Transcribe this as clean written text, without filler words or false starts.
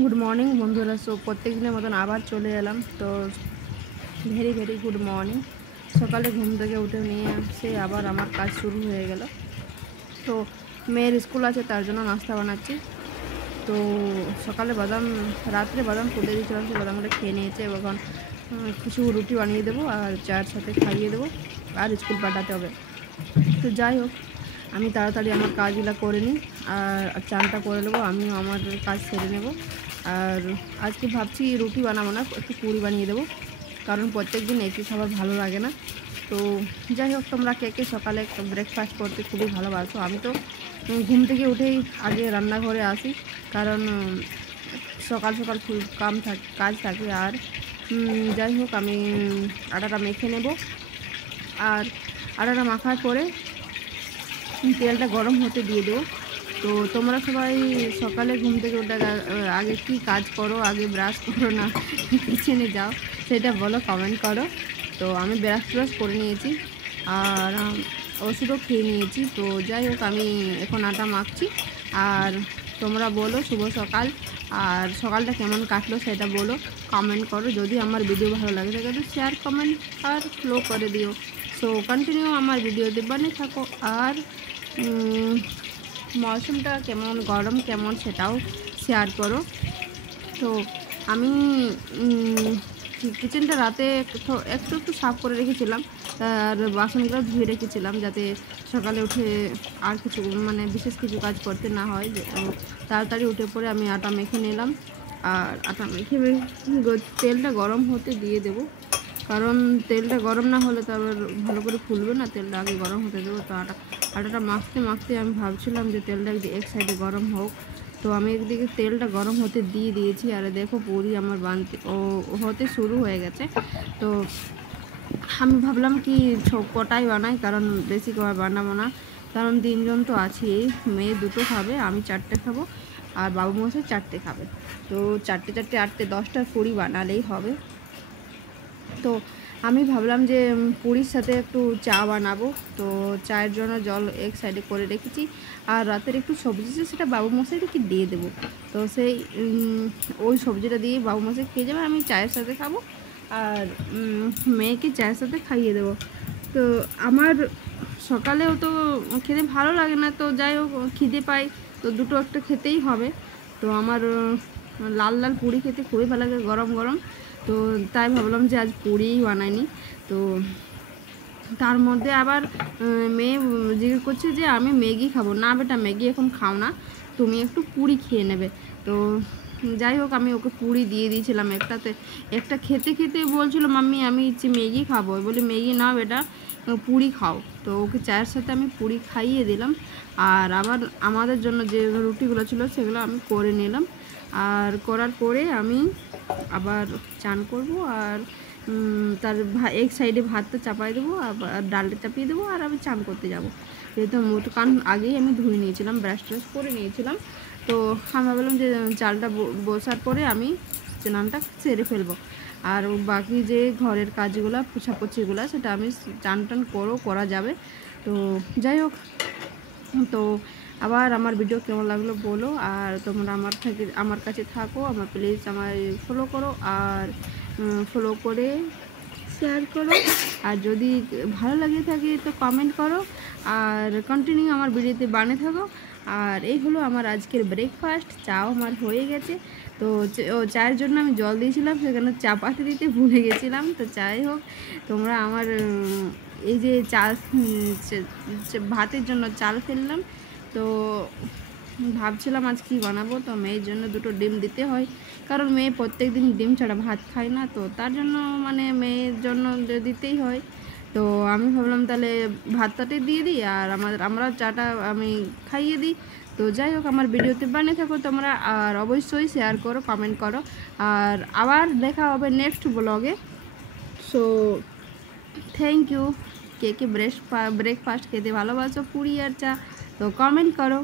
Good morning বন্ধুরা। So প্রত্যেক দিনের মতন আবার চলে এলাম। তো ভেরি ভেরি গুড মর্নিং। সকালে ঘুম থেকে উঠে নিয়ে সেই আবার আমার কাজ শুরু হয়ে গেল। তো মেয়ের স্কুল আছে, তার জন্য নাস্তা বানাচ্ছি। তো সকালে রাত্রে বাদাম ফুটে দিয়েছিলাম, সেই বাদামটা খেয়ে নিয়েছে। এখন কিছু রুটি বানিয়ে দেবো আর চার সাথে খাইয়ে দেবো, আর স্কুল পাঠাতে হবে। তো যাই হোক, আমি তাড়াতাড়ি আমার কাজগুলো করে নিই আর চানটা করে নেবো, আমিও আমার কাজ সেরে নেব। আর আজকে ভাবছি রুটি বানাবো না, একটু পুরি বানিয়ে দেবো, কারণ প্রত্যেক দিন একই খাবার ভালো লাগে না। তো যাই হোক, তোমরা কে কে সকালে ব্রেকফাস্ট করতে খুবই ভালোবাসো। আমি তো ঘুম থেকে উঠেই আগে রান্নাঘরে আসি, কারণ সকাল সকাল ফুল কাজ থাকে। আর যাই হোক, আমি আটাটা মেখে নেব। আর আটাটা মাখার পরে তেলটা গরম হতে দিয়ে দেবো। তো তোমরা সবাই সকালে ঘুম থেকে ওঠে আগে কি কাজ করো? আগে ব্রাশ করো না কিচেনে যাও? সেটা বলো, কমেন্ট করো। তো আমি ব্রাশ করে নিয়েছি আর ওষুধও খেয়ে নিয়েছি। তো যাই হোক, আমি এখন আটা মাখছি। আর তোমরা বলো শুভ সকাল, আর সকালটা কেমন কাটলো সেটা বলো, কমেন্ট করো। যদি আমার ভিডিও ভালো লাগে থাকে তো শেয়ার, কমেন্ট আর ফলো করে দিও। সো কন্টিনিউ আমার ভিডিওতে বানিয়ে থাকো। আর মৌসুমটা কেমন, গরম কেমন সেটাও শেয়ার করো। তো আমি কিচেনটা রাতে একটু একটু সাফ করে রেখেছিলাম, আর বাসনগুলো ধুয়ে রেখেছিলাম, যাতে সকালে উঠে আর কিছু বিশেষ কিছু কাজ করতে না হয়। তাড়াতাড়ি উঠে পড়ে আমি আটা মেখে নিলাম। আর আটা মেখে তেলটা গরম হতে দিয়ে দেবো, কারণ তেলটা গরম না হলে তো আবার ভালো করে ফুলবে না। তেলটা আগে গরম হতে দেবো। তো আটাটা মাখতে মাখতে আমি ভাবছিলাম যে তেলটা এক সাইডে গরম হোক। তো আমি একদিকে তেলটা গরম হতে দিয়ে দিয়েছি, আর দেখো পুরি আমার হতে শুরু হয়ে গেছে। তো আমি ভাবলাম কি কটাই বানাই, কারণ বেশি করে বানাবো না, কারণ 3 জন তো আছেই। মেয়ে 2টো খাবে, আমি 4টে খাবো, আর বাবু মশাই 4টে খাবে। তো 4টে 4টে 8টে 10টা পুরি বানালেই হবে। তো আমি ভাবলাম যে পুরীর সাথে একটু চা বানাবো। তো চায়ের জন্য জল এক সাইডে করে রেখেছি, আর রাতের একটু সবজি আছে, সেটা বাবু মশাইকে দিয়ে দেবো। তো সেই ওই সবজিটা দিয়ে বাবু মশাই খেয়ে যাবে, আমি চায়ের সাথে খাবো, আর মেয়েকে চায়ের সাথে খাইয়ে দেবো। তো আমার সকালেও তো খেতে ভালো লাগে না, তো যাই হোক খিদে পাই, তো দুটো একটা খেতেই হবে। তো আমার লাল লাল পুরি খেতে খুবই ভালো লাগে, গরম গরম। তো তাই ভাবলাম যে আজ পুরিই বানাইনি। তো তার মধ্যে আবার মেয়ে জিজ্ঞেস করছে যে আমি ম্যাগি খাবো না। বেটা, ম্যাগি এখন খাও না, তুমি একটু পুরি খেয়ে নেবে। তো যাই হোক, আমি ওকে পুরি দিয়ে দিয়েছিলাম। একটা খেতে খেতে বলছিল মাম্মি আমি ম্যাগি খাবো। বলি ম্যাগি না বেটা, পুরি খাও। তো ওকে চায়ের সাথে আমি পুরি খাইয়ে দিলাম। আর আবার আমাদের জন্য যে রুটিগুলো ছিল সেগুলো আমি করে নিলাম। আর করার পরে আমি আবার চান করব, আর তার এক সাইডে ভাতটা চাপাই দেবো, আর ডালটা চাপিয়ে দেবো, আর আমি চান করতে যাব। যেহেতু কান আগেই আমি ধুয়ে নিয়েছিলাম, ব্রাশ ট্রাশ করে নিয়েছিলাম। তো আমি ভাবলাম যে চালটা বসার পরে আমি স্নানটা সেরে ফেলবো, আর বাকি যে ঘরের কাজগুলো পোছাপছিগুলো সেটা আমি চান টান করা যাবে। তো যাই হোক, তো আবার আমার ভিডিও কেমন লাগলো বলো। আর তোমরা আমার কাছে থাকো, আমার প্লিজ আমার ফলো করো, আর ফলো করে শেয়ার করো। আর যদি ভালো লাগে থাকে তো কমেন্ট করো, আর কন্টিনিউ আমার ভিডিওতে বানিয়ে থাকো। আর এই হলো আমার আজকের ব্রেকফাস্ট। চাও আমার হয়ে গেছে। তো চায়ের জন্য আমি জল দিয়েছিলাম, সেখানে চা পাতি দিতে ভুলে গেছিলাম। তো যাই হোক, তোমরা আমার এই যে ভাতের জন্য চাল ফেললাম। তো ভাবছিলাম আজ কী বানাবো। তো মেয়ের জন্য 2টো ডিম দিতে হয়, কারণ মেয়ে প্রত্যেক দিন ডিম ছাড়া ভাত খায় না। তো তার জন্য মেয়ের জন্য দিতেই হয়। তো আমি ভাবলাম তাহলে ভাতটাতে দিয়ে দিই, আর আমরা চাটা আমি খাইয়ে দিই। তো যাই হোক, আমার ভিডিওতে বানিয়ে থাকো তোমরা, আর অবশ্যই শেয়ার করো, কমেন্ট করো। আর আবার দেখা হবে নেক্সট ব্লগে। So thank you. কে কে ব্রেকফাস্ট খেতে ভালোবাসো পুরি আর চা, তো কমেন্ট করো।